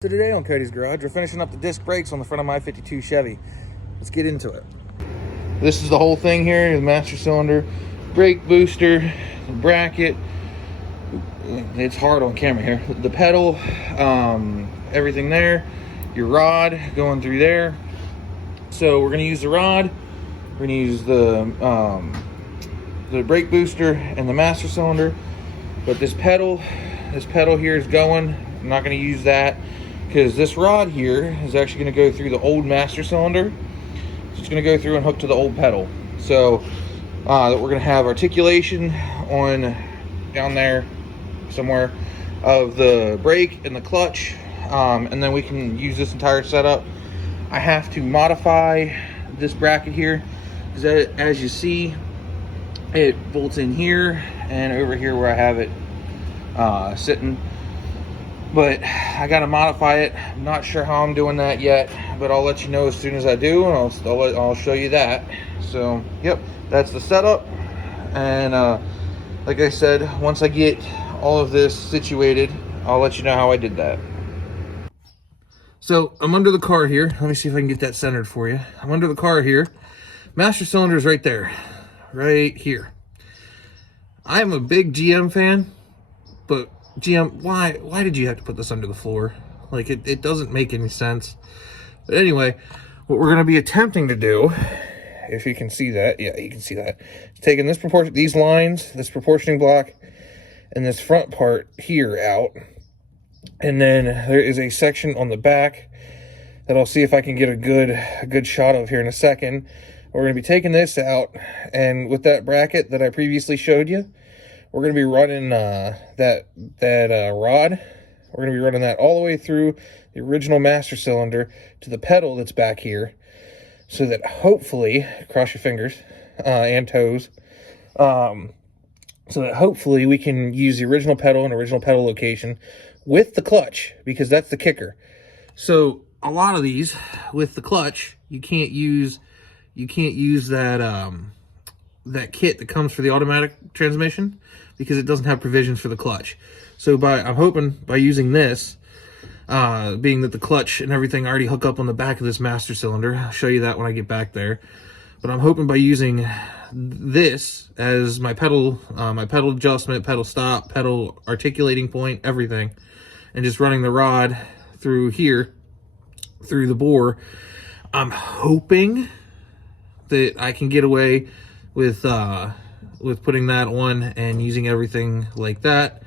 So today on Cody's Garage, we're finishing up the disc brakes on the front of my 52 Chevy. Let's get into it. This is the whole thing here, the master cylinder, brake booster, the bracket. It's hard on camera here. The pedal, everything there, your rod going through there. So we're gonna use the rod, we're gonna use the brake booster and the master cylinder. But this pedal here is going. I'm not gonna use that, because this rod here is actually going to go through the old master cylinder. So it's going to go through and hook to the old pedal. So we're going to have articulation on down there somewhere of the brake and the clutch, and then we can use this entire setup. I have to modify this bracket here because as you see, it bolts in here and over here where I have it sitting. But I got to modify it. I'm not sure how I'm doing that yet, but I'll let you know as soon as I do, and I'll show you that. So, yep, that's the setup. And like I said, once I get all of this situated, I'll let you know how I did that. So, I'm under the car here. Let me see if I can get that centered for you. I'm under the car here. Master cylinder is right there. Right here. I am a big GM fan, but GM, why did you have to put this under the floor? Like, it doesn't make any sense. But anyway, what we're going to be attempting to do, if you can see that, yeah, you can see that, is taking these lines, this proportioning block, and this front part here out. And then there is a section on the back that I'll see if I can get a good shot of here in a second. We're going to be taking this out, and with that bracket that I previously showed you, we're going to be running that rod. We're going to be running that all the way through the original master cylinder to the pedal that's back here, so that hopefully, cross your fingers and toes, so that hopefully we can use the original pedal and original pedal location with the clutch, because that's the kicker. So a lot of these with the clutch, you can't use that that kit that comes for the automatic transmission, because it doesn't have provisions for the clutch. So I'm hoping by using this, being that the clutch and everything already hook up on the back of this master cylinder, I'll show you that when I get back there. But I'm hoping by using this as my pedal adjustment, pedal stop, pedal articulating point, everything, and just running the rod through here, through the bore, I'm hoping that I can get away with putting that on and using everything like that.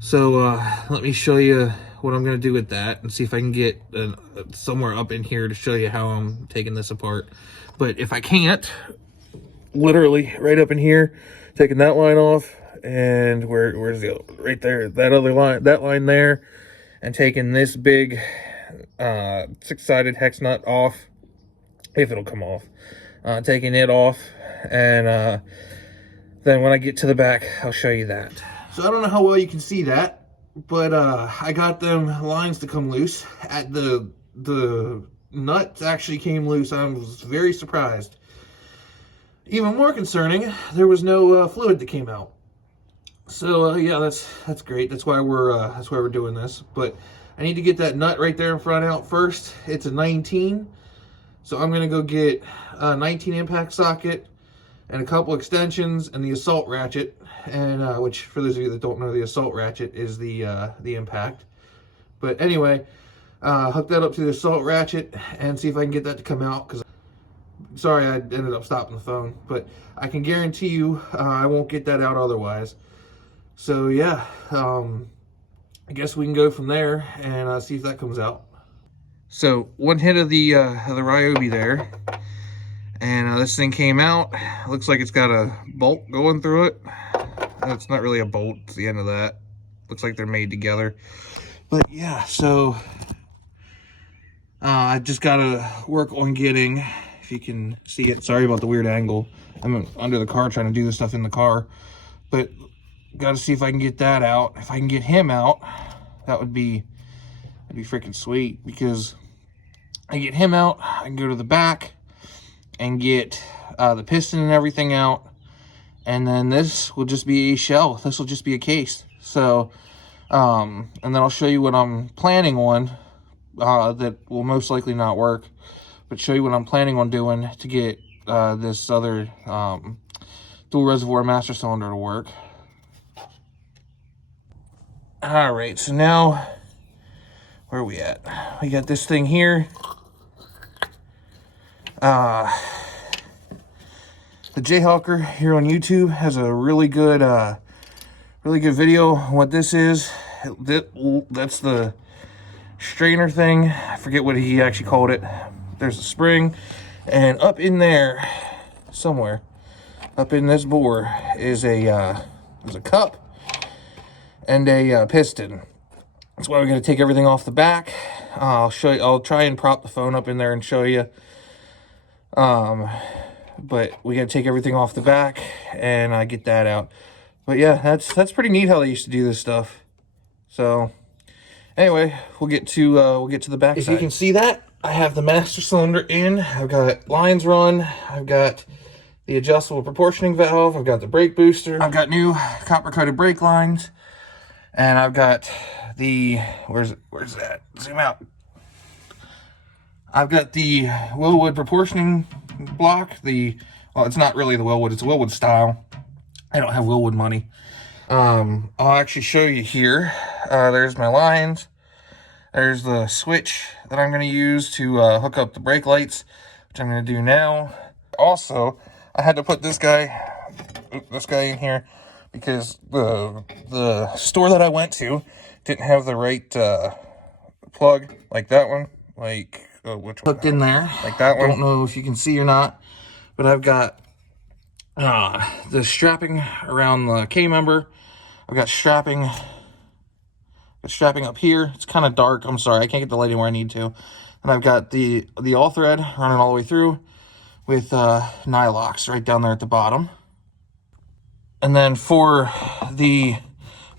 So let me show you what I'm going to do with that and see if I can get somewhere up in here to show you how I'm taking this apart. But if I can't, literally right up in here, taking that line off, and where's the other, right there, that other line, that line there, and taking this big 6-sided hex nut off, if it'll come off, taking it off, and then when I get to the back, I'll show you that. So I don't know how well you can see that, but I got them lines to come loose. At the nuts actually came loose. I was very surprised. Even more concerning, there was no fluid that came out. So yeah, that's great. That's why we're doing this. But I need to get that nut right there in front out first. It's a 19, so I'm gonna go get a 19 impact socket and a couple extensions and the assault ratchet, and which, for those of you that don't know, the assault ratchet is the impact. But anyway, hook that up to the assault ratchet and see if I can get that to come out, because sorry I ended up stopping the phone, but I can guarantee you I won't get that out otherwise. So yeah, I guess we can go from there and see if that comes out. So one hit of the Ryobi there, and this thing came out. Looks like it's got a bolt going through it. It's not really a bolt, it's the end of that. Looks like they're made together. But yeah, so I just gotta work on getting, if you can see it, sorry about the weird angle. I'm under the car trying to do this stuff in the car. But gotta see if I can get that out. If I can get him out, that'd be freaking sweet, because I get him out, I can go to the back and get the piston and everything out, and then this will just be a shell. This will just be a case. So And then I'll show you what I'm planning on, that will most likely not work, but show you what I'm planning on doing to get this other dual reservoir master cylinder to work. All right, so now, where are we at? We got this thing here. The Jayhawker here on YouTube has a really good video on what this is. That's the strainer thing. I forget what he actually called it. There's a spring, and up in there, somewhere, up in this bore is a cup and a piston. That's why we're gonna take everything off the back. I'll show you. I'll try and prop the phone up in there and show you. But we gotta take everything off the back and get that out. But yeah, that's pretty neat how they used to do this stuff. So anyway, we'll get to the back side. If you can see that, I have the master cylinder in. I've got lines run. I've got the adjustable proportioning valve. I've got the brake booster. I've got new copper coated brake lines, and I've got the where's that? Zoom out. I've got the Willwood proportioning block. Well, it's not really the Willwood, it's a Willwood style. I don't have Willwood money. I'll actually show you here. There's my lines. There's the switch that I'm going to use to hook up the brake lights, which I'm going to do now. Also, I had to put this guy in here because the store that I went to didn't have the right plug, like that one, which one? Hooked in there, like that one. I don't know if you can see or not, but I've got the strapping around the K-member. I've got strapping up here. It's kind of dark. I'm sorry, I can't get the lighting where I need to. And I've got the all thread running all the way through with nylocks right down there at the bottom. And then for the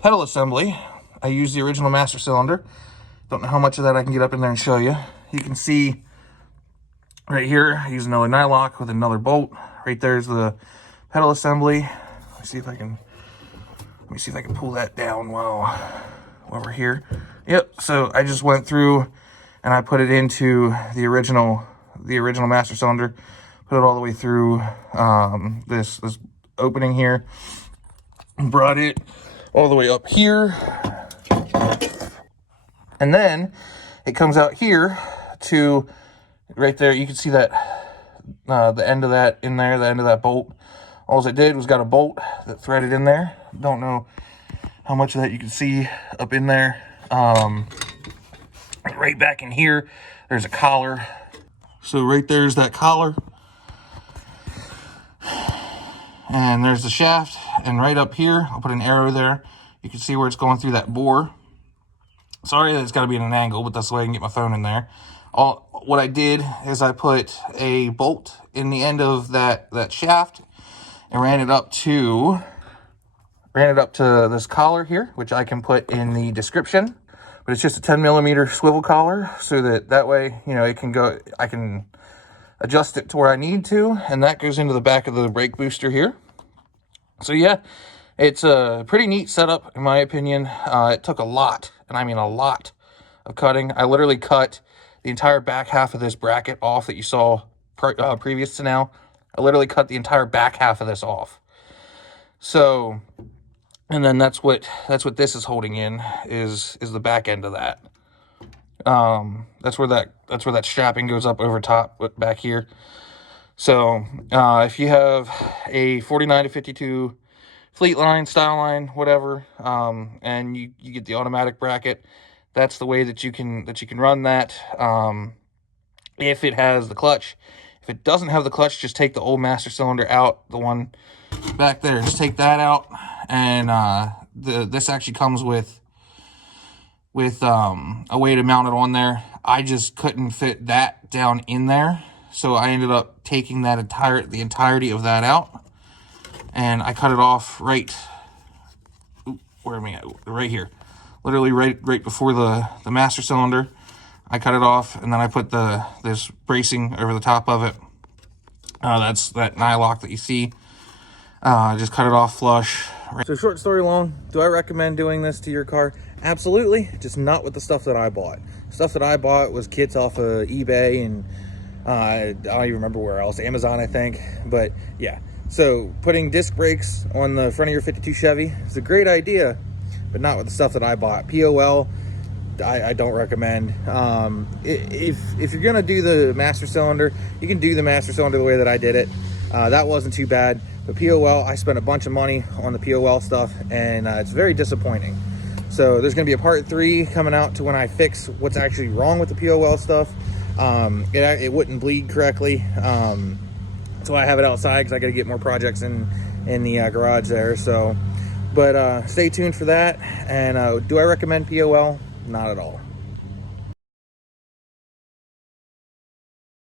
pedal assembly, I use the original master cylinder. Don't know how much of that I can get up in there and show you. You can see right here, I use another nylock with another bolt. Right there's the pedal assembly. Let me see if I can pull that down while we're here. Yep, so I just went through and I put it into the original master cylinder, put it all the way through this opening here, brought it all the way up here, and then it comes out here to right there. You can see that the end of that in there, the end of that bolt. All it did was got a bolt that threaded in there. Don't know how much of that you can see up in there. Right back in here, there's a collar. So right there's that collar. And there's the shaft. And right up here, I'll put an arrow there. You can see where it's going through that bore. Sorry that it's got to be in an angle, but that's the way I can get my phone in there. What I did is I put a bolt in the end of that shaft and ran it up to this collar here, which I can put in the description. But it's just a 10mm swivel collar, so that way, you know, it can go. I can adjust it to where I need to, and that goes into the back of the brake booster here. So yeah, it's a pretty neat setup in my opinion. It took a lot, and I mean a lot, of cutting. I literally cut the entire back half of this bracket off that you saw previous to now. I literally cut the entire back half of this off. So, and then that's what this is holding in is the back end of that. That's where that strapping goes up over top back here. So if you have a 49 to 52 Fleetline, Styleline, whatever, and you get the automatic bracket, that's the way that you can run that. If it has the clutch. If it doesn't have the clutch, just take the old master cylinder out, the one back there. Just take that out, and this actually comes with a way to mount it on there. I just couldn't fit that down in there, so I ended up taking the entirety of that out, and I cut it off right. Where am I at? Right here, literally right before the master cylinder. I cut it off, and then I put this bracing over the top of it. That's that nylock that you see. I just cut it off flush. So short story long, do I recommend doing this to your car? Absolutely, just not with the stuff that I bought. Stuff that I bought was kits off of eBay and I don't even remember where else, Amazon I think. But yeah, so putting disc brakes on the front of your 52 Chevy is a great idea, but not with the stuff that I bought. POL, I don't recommend. If you're gonna do the master cylinder, you can do the master cylinder the way that I did it. That wasn't too bad. But POL, I spent a bunch of money on the POL stuff, and it's very disappointing. So there's gonna be a part 3 coming out to when I fix what's actually wrong with the POL stuff. It wouldn't bleed correctly. So I have it outside because I gotta get more projects in the garage there. So, but stay tuned for that. And do I recommend POL? Not at all.